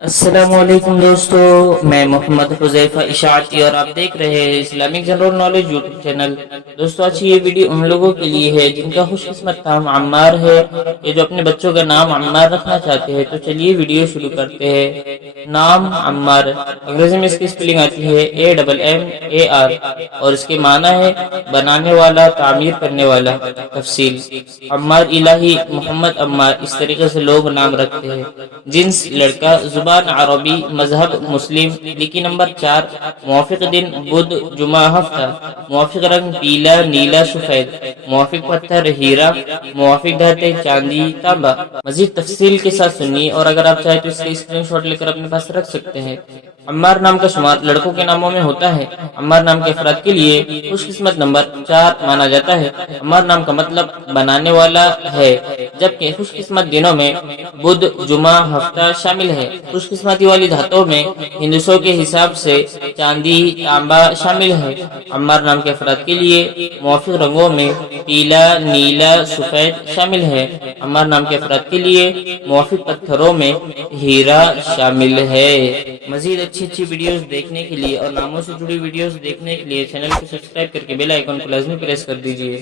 السلام علیکم دوستو، میں محمد حذیفہ اشاعتی اور آپ دیکھ رہے ہیں Islamic general knowledge YouTube channel. دوستو آج یہ ویڈیو ان لوگوں کے لیے ہے جن کا خوش قسمت نام عمار ہے، یہ جو اپنے بچوں کا نام عمار رکھنا چاہتے ہیں۔ تو چلیے ویڈیو شروع کرتے ہیں۔ نام عمار، انگریزی میں اس کی سپیلنگ آتی ہے AMMAR اور اس کے معنی ہے بنانے والا، تعمیر کرنے والا۔ تفصیل: عمار الہی، محمد عمار، اس طریقے سے لوگ نام رکھتے ہیں۔ جنس لڑکا، زبان عربی، مذہب مسلم۔ لکی نمبر 4، موافق دن بدھ، جمعہ، ہفتہ۔ موافق رنگ پیلا، نیلا، سفید۔ موافق پتھر ہیرا۔ موافق دھاتیں چاندی، تانبا۔ مزید تفصیل کے ساتھ سنیے، اور اگر آپ چاہیں تو اس کے اسکرین شاٹ لے کر اپنے پاس رکھ سکتے ہیں۔ عمار نام کا شمار لڑکوں کے ناموں میں ہوتا ہے۔ عمار نام کے افراد کے لیے خوش قسمت نمبر 4 مانا جاتا ہے۔ عمار نام کا مطلب بنانے والا ہے، جبکہ خوش قسمت دنوں میں بدھ، جمعہ، ہفتہ شامل ہے۔ خوش قسمتی والی دھاتوں میں ہندسوں کے حساب سے چاندی، تانبا شامل ہے۔ عمار نام کے افراد کے لیے موافق رنگوں میں پیلا، نیلا، سفید شامل ہے۔ عمار نام کے افراد کے لیے موافق پتھروں میں ہیرا شامل ہے۔ مزید اچھی ویڈیوز دیکھنے کے لیے اور ناموں سے جڑی ویڈیوز دیکھنے کے لیے چینل کو سبسکرائب کر کے بیل آئیکن کو لازمی پریس کر دیجیے۔